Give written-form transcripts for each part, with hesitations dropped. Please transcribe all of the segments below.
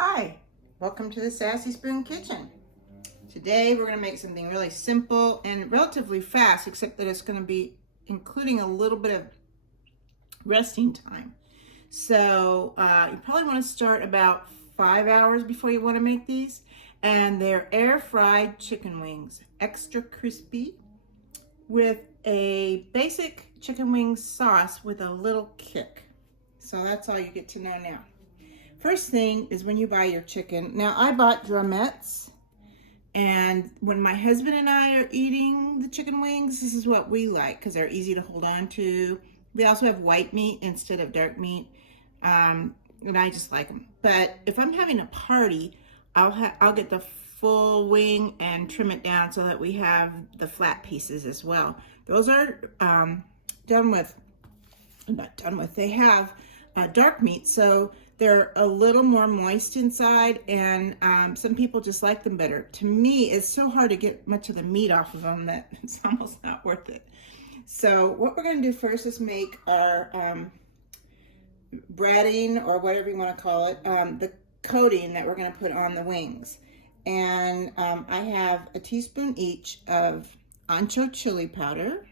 Hi, welcome to the Sassy Spoon Kitchen. Today we're going to make something really simple and relatively fast, except that it's going to be including a little bit of resting time. So you probably want to start about 5 hours before you want to make these. And they're air fried chicken wings, extra crispy, with a basic chicken wing sauce with a little kick. So that's all you get to know now. First thing is when you buy your chicken. Now I bought drumettes, and when my husband and I are eating the chicken wings, this is what we like because they're easy to hold on to. We also have white meat instead of dark meat, and I just like them. But if I'm having a party, I'll get the full wing and trim it down so that we have the flat pieces as well. Those are they have dark meat, so they're a little more moist inside, and some people just like them better. To me, it's so hard to get much of the meat off of them that it's almost not worth it. So what we're going to do first is make our breading, or whatever you want to call it, the coating that we're going to put on the wings. And I have a teaspoon each of ancho chili powder,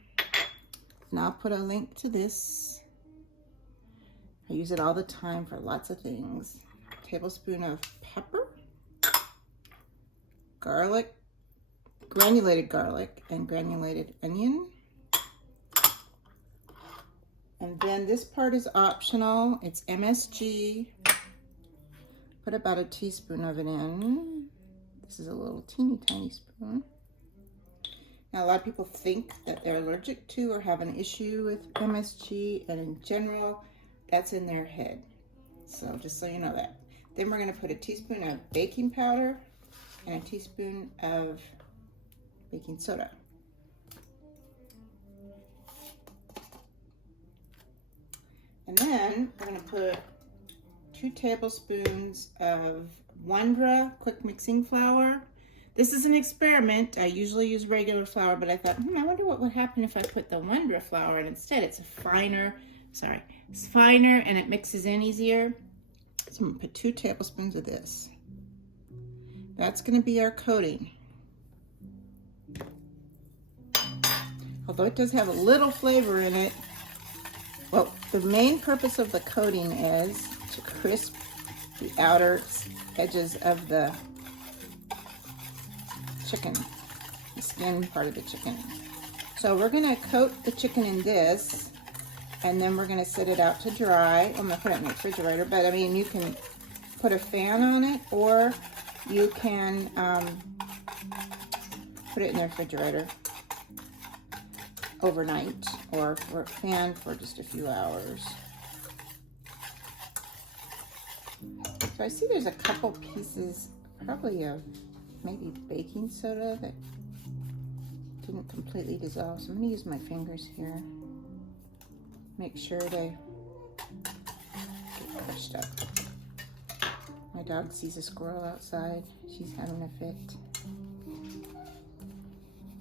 and I'll put a link to this. I use it all the time for lots of things. A tablespoon of pepper, garlic, granulated garlic, and granulated onion. And then this part is optional. It's MSG. Put about a teaspoon of it in. This is a little teeny tiny spoon. Now a lot of people think that they're allergic to or have an issue with MSG, and in general, that's in their head. So just so you know that. Then we're going to put a teaspoon of baking powder and a teaspoon of baking soda. And then we're going to put 2 tablespoons of Wondra quick mixing flour. This is an experiment. I usually use regular flour, but I thought, I wonder what would happen if I put the Wondra flour, and instead it's it's finer and it mixes in easier. So I'm gonna put 2 tablespoons of this. That's gonna be our coating. Although it does have a little flavor in it, well, the main purpose of the coating is to crisp the outer edges of the chicken, the skin part of the chicken. So we're gonna coat the chicken in this, and then we're going to set it out to dry. I'm going to put it in the refrigerator, but I mean, you can put a fan on it, or you can put it in the refrigerator overnight, or for a fan for just a few hours. So I see there's a couple pieces, probably of maybe baking soda that didn't completely dissolve. So I'm going to use my fingers here. Make sure they get crushed up. My dog sees a squirrel outside. She's having a fit.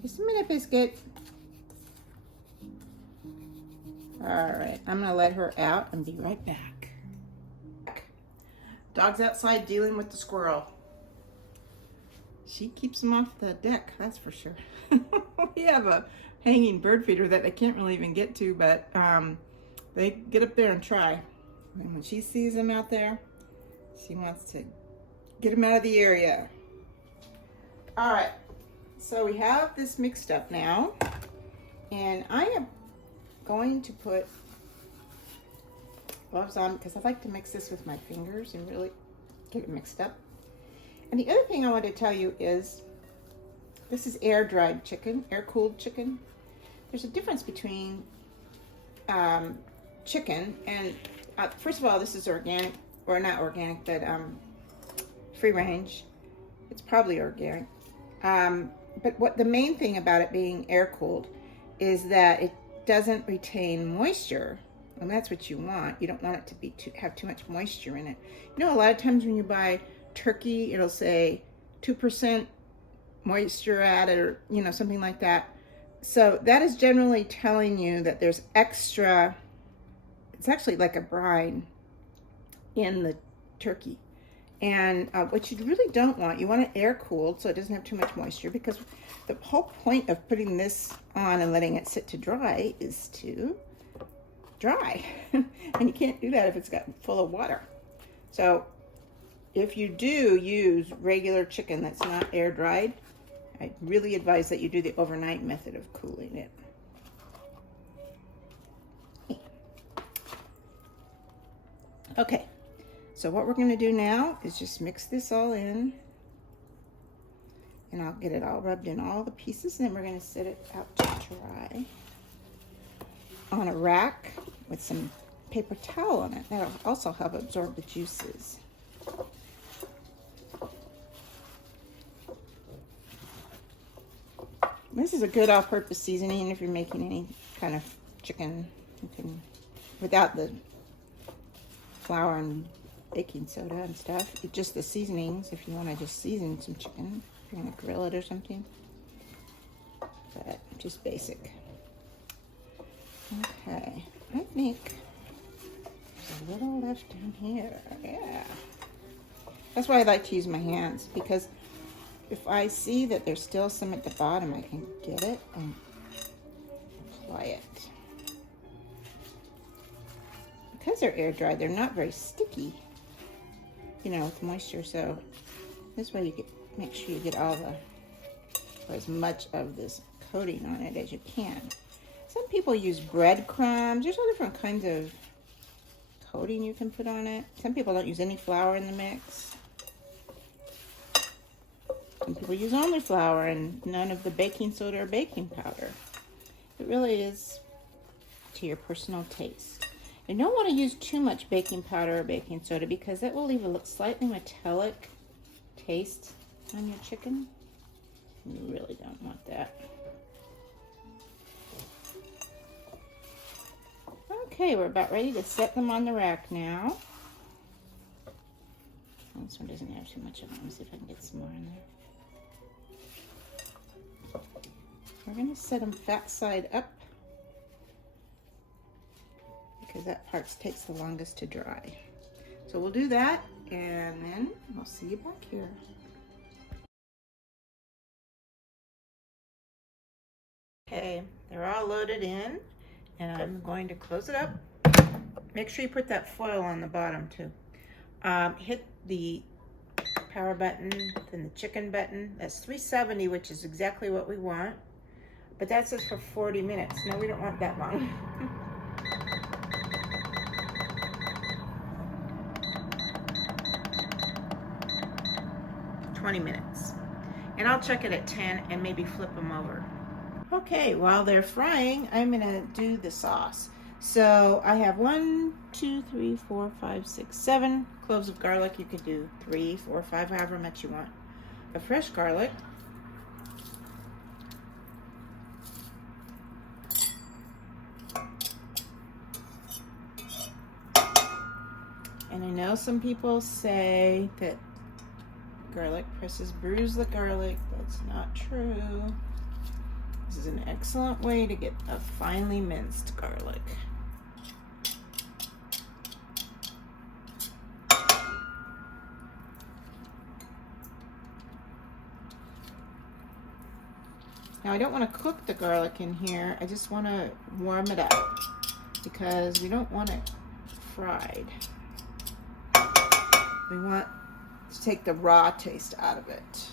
Just a minute, Biscuit. All right, I'm gonna let her out and be right back. Dog's outside dealing with the squirrel. She keeps him off the deck, that's for sure. We have a hanging bird feeder that they can't really even get to, but they get up there and try. And when she sees them out there, she wants to get them out of the area. All right, so we have this mixed up now, and I am going to put gloves on because I like to mix this with my fingers and really get it mixed up. And the other thing I want to tell you is this is air-dried chicken, air-cooled chicken. There's a difference between chicken and, first of all, this is organic, or not organic, but free range. It's probably organic. But what the main thing about it being air-cooled is that it doesn't retain moisture, and that's what you want. You don't want it to have too much moisture in it. You know, a lot of times when you buy turkey, it'll say 2% moisture added, or something like that. So that is generally telling you that there's extra, it's actually like a brine in the turkey. And what you really don't want, you want it air cooled so it doesn't have too much moisture, because the whole point of putting this on and letting it sit to dry is to dry. And you can't do that if it's got full of water. So if you do use regular chicken that's not air dried, I really advise that you do the overnight method of cooling it. Okay, so what we're going to do now is just mix this all in, and I'll get it all rubbed in all the pieces, and then we're going to set it out to dry on a rack with some paper towel on it. That'll also help absorb the juices. This is a good all-purpose seasoning if you're making any kind of chicken. You can, without the flour and baking soda and stuff, just the seasonings if you want to just season some chicken, if you're going to grill it or something. But just basic. Okay, I think there's a little left down here. Yeah. That's why I like to use my hands, because if I see that there's still some at the bottom, I can get it and apply it. Because they're air dried, they're not very sticky, you know, with moisture. So this way you get, make sure you get all the, or as much of this coating on it as you can. Some people use breadcrumbs. There's all different kinds of coating you can put on it. Some people don't use any flour in the mix. Some people use only flour and none of the baking soda or baking powder. It really is to your personal taste. You don't want to use too much baking powder or baking soda, because that will leave a slightly metallic taste on your chicken. You really don't want that. Okay, we're about ready to set them on the rack now. This one doesn't have too much of it. Let me see if I can get some more in there. We're going to set them fat side up, because that part takes the longest to dry. So we'll do that, and then I'll see you back here. Okay, they're all loaded in, and I'm going to close it up. Make sure you put that foil on the bottom too. Hit the power button, then the chicken button. That's 370, which is exactly what we want. But that says for 40 minutes. No, we don't want that long. 20 minutes. And I'll check it at 10 and maybe flip them over. Okay, while they're frying, I'm gonna do the sauce. So I have 1, 2, 3, 4, 5, 6, 7 cloves of garlic. You could do 3, 4, 5, however much you want. A fresh garlic. And I know some people say that garlic presses bruise the garlic. That's not true. This is an excellent way to get a finely minced garlic. Now I don't want to cook the garlic in here. I just want to warm it up, because we don't want it fried. We want to take the raw taste out of it.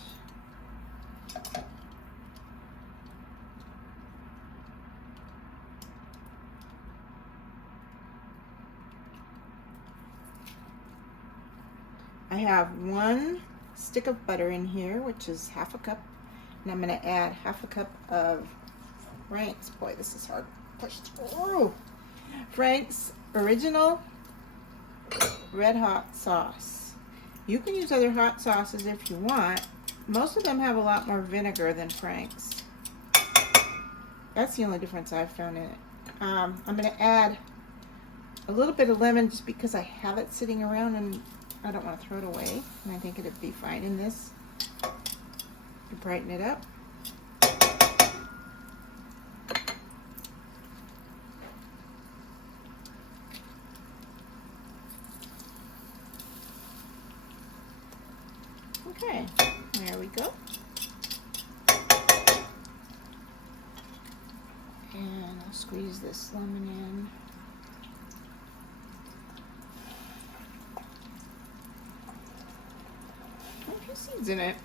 I have 1 stick of butter in here, which is half a cup, and I'm going to add half a cup of Frank's. Boy, this is hard pushed. Oh, Frank's original red hot sauce. You can use other hot sauces if you want. Most of them have a lot more vinegar than Frank's. That's the only difference I've found in it. I'm going to add a little bit of lemon just because I have it sitting around and I don't want to throw it away. And I think it'd be fine in this to brighten it up. Okay, there we go. And I'll squeeze this lemon in. A few seeds in it.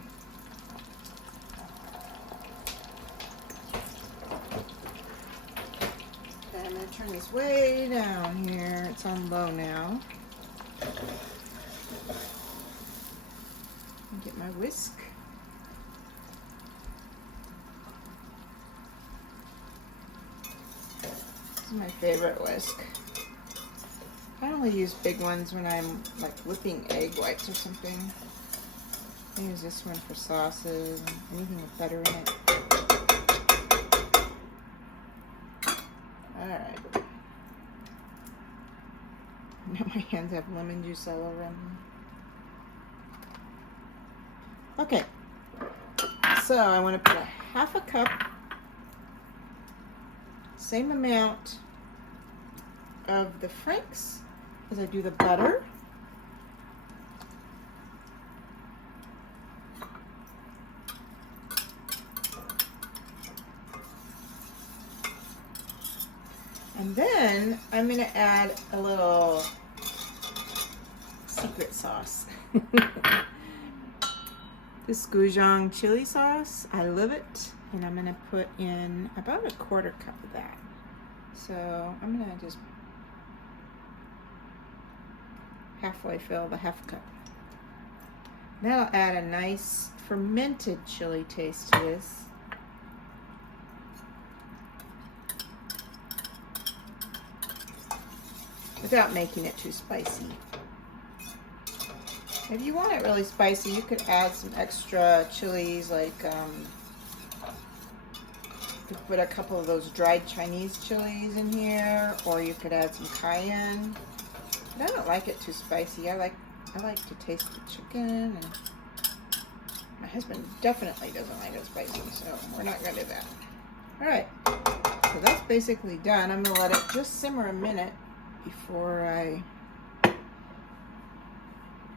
Okay, I'm going to turn this way down here. It's on low now. Get my whisk. This is my favorite whisk. I only use big ones when I'm like whipping egg whites or something. I use this one for sauces and anything with butter in it. Alright. Now my hands have lemon juice all over them. Okay, so I want to put a 1/2 cup, same amount of the Franks as I do the butter. And then I'm going to add a little secret sauce. This goujon chili sauce, I love it, and I'm going to put in about a 1/4 cup of that. So I'm going to just halfway fill the 1/2 cup. That'll add a nice fermented chili taste to this. Without making it too spicy. If you want it really spicy, you could add some extra chilies, like you could put a couple of those dried Chinese chilies in here, or you could add some cayenne. But I don't like it too spicy. I like to taste the chicken, and my husband definitely doesn't like it spicy, so we're not gonna do that. All right, so that's basically done. I'm gonna let it just simmer a minute before I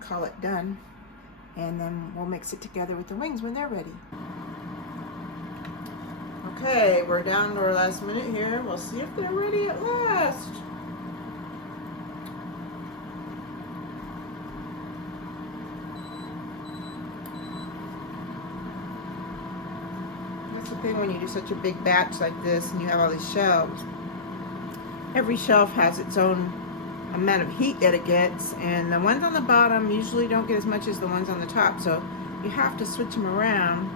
call it done, and then we'll mix it together with the wings when they're ready. Okay, we're down to our last minute here. We'll see if they're ready at last. That's the thing when you do such a big batch like this and you have all these shelves. Every shelf has its own amount of heat that it gets, and the ones on the bottom usually don't get as much as the ones on the top, so you have to switch them around,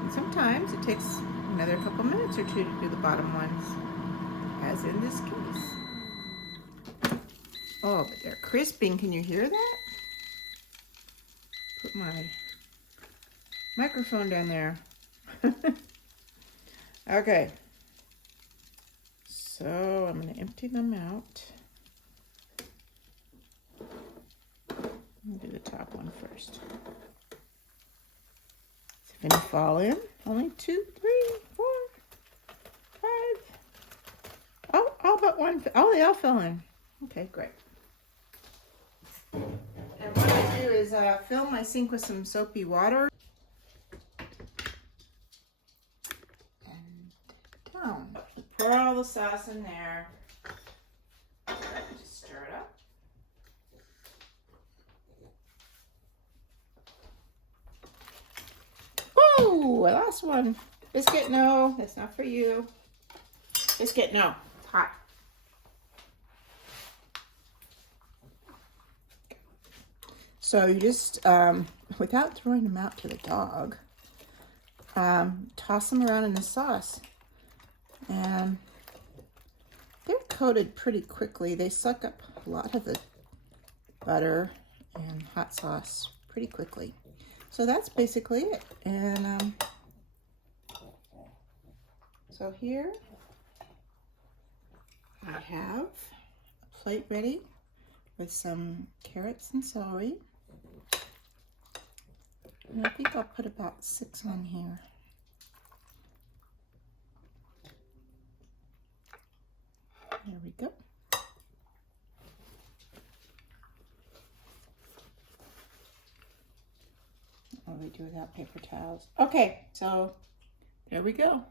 and sometimes it takes another couple minutes or two to do the bottom ones, as in this case. Oh, but they're crisping. Can you hear that? Put my microphone down there. Okay, so I'm going to empty them out. I'll do the top one first. See if any fall in. Only 2, 3, 4, 5. Oh, all but one. Oh, they all fell in. Okay, great. And what I do is fill my sink with some soapy water. And down. Pour all the sauce in there. Just stir it up. Oh, I lost one. Biscuit, no, that's not for you. Biscuit, no, it's hot. So you just, without throwing them out to the dog, toss them around in the sauce. And they're coated pretty quickly. They suck up a lot of the butter and hot sauce pretty quickly. So that's basically it. And so here I have a plate ready with some carrots and celery. And I think I'll put about 6 on here. There we go. really do without paper towels. Okay, so there we go.